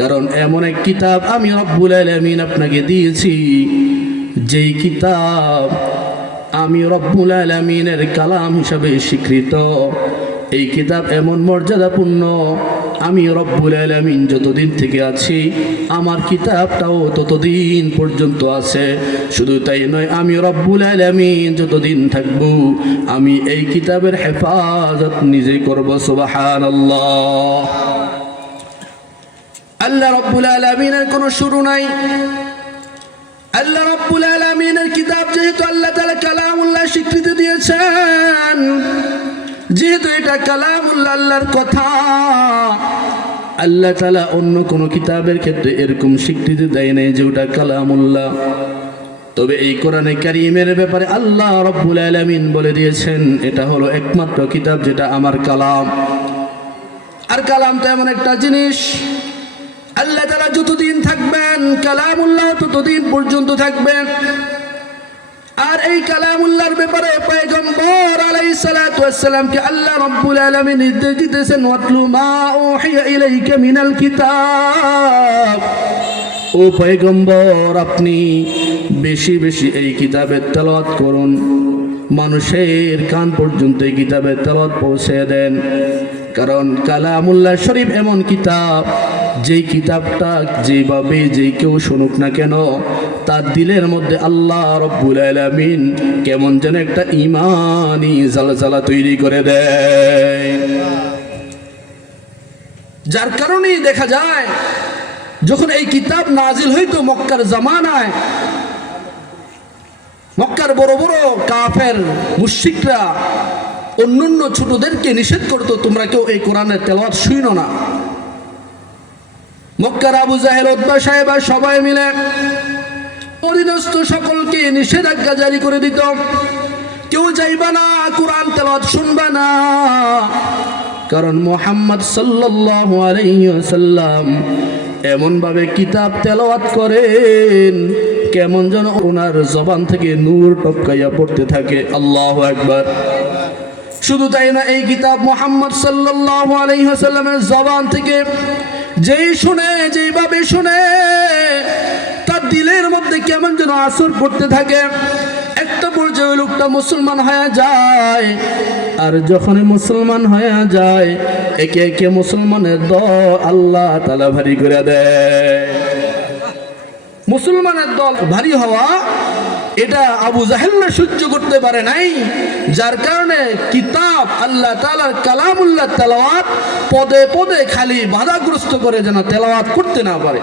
কারণ এমন এক কিতাব আমি রব্বুল আলামিন আপনাকে দিয়েছি, যেই কিতাব আমি রব্বুল আলামিনের কালাম হিসাবে স্বীকৃত। এই কিতাব এমন মর্যাদাপূর্ণ, আমি রব্বুল আলামিন যতদিন থেকে আছি আমার কিতাবটাও ততদিন পর্যন্ত আছে। শুধু তাই নয়, আমি রব্বুল আলামিন যতদিন থাকব আমি এই কিতাবের হেফাজত নিজে করব। সুবহানাল্লাহ। আল্লাহ রব্বুল আলামিনের কোনো শুরু নাই। আল্লাহ রব্বুল আলামিনের কিতাব যেহেতু আল্লাহ তাআলা কালামুল্লাহ স্বীকৃতি দিয়েছেন, যেহেতু এটা কালামুল্লাহ আল্লাহর কথা, আল্লাহ তাআলা অন্য কোনো কিতাবের ক্ষেত্রে এরকম স্বীকৃতি দেয় নাই যে ওটা কালামুল্লাহ। তবে এই কোরআনে কারীমের ব্যাপারে আল্লাহ রব্বুল আলামিন বলে দিয়েছেন এটা হলো একমাত্র কিতাব যেটা আমার কালাম। আর কালাম তো এমন একটা জিনিস, আল্লাহ তাআলা যতদিন থাকবেন কালামুল্লাহ ততদিন পর্যন্ত থাকবেন। আর এই কালামুল্লাহর ব্যাপারে পয়গম্বর আলাইহিস সালাতু ওয়াস সালামকে আল্লাহ রাব্বুল আলামিন নির্দেশ দিতেছেন, ওয়াতলু মা উহিয়া ইলাইকা মিনাল কিতাব। ও পয়গম্বর, আপনি বেশি বেশি এই কিতাবের তেলাওয়াত করুন, মানুষের কান পর্যন্ত এই কিতাবের তেলাওয়াত পৌঁছে দেন। কারণ কালামুল্লাহ শরীফ এমন কিতাব, যেই কিতাবটা যেভাবে যে কেউ শুনুক না কেন তার দিলের মধ্যে আল্লাহ রব্বুল আলামিন কেমন যেন একটা ঈমানি জালজালা তৈরি করে দেয়। যার কারণেই দেখা যায় যখন এই কিতাব নাজিল হইতো মক্কার জামানায়, মক্কার বড় বড় কাফের মুশরিকরা অন্যান্য ছোটদেরকে নিষেধ করতো, তোমরা কেউ এই কোরআনের তেলাওয়াত শুনো না। মক্কার আবু জাহেল, উতবা, সাইবা সবাই মিলে অধীনস্থ সকলকে নিষেধাজ্ঞা জারি করে দিত, কেউ যাইবা না, কোরআন তেলাওয়াত শুনবা না। কারণ মুহাম্মদ সাল্লাল্লাহু আলাইহি ওয়াসাল্লাম এমন ভাবে কিতাব তেলাওয়াত করেন কেমন যেন ওনার জবান থেকে নূর টপকাইয়া পড়তে থাকে। আল্লাহু আকবার। শুধু তাই না, এই কিতাব মুহাম্মদ সাল্লাল্লাহু আলাইহি ওয়াসাল্লামের জবান থেকে যেই শুনে, যেইভাবে শুনে, তার দিলের মধ্যে কেমন যেন আসর পড়তে থাকে। একটা পর্যায়ে লোকটা মুসলমান হয়ে যায়, আর যখন মুসলমান হয়ে যায় একে একে মুসলমানের দল আল্লাহ তাআলা ভারী করে দেয়। মুসলমানের দল ভারী হওয়া এটা আবু জাহেল সহ্য করতে পারে নাই, যার কারণে কিতাব আল্লাহ তাআলার কালামুল্লাহ তেলাওয়াত পদে পদে খালি বাধাগ্রস্ত করে যেন তেলাওয়াত করতে না পারে।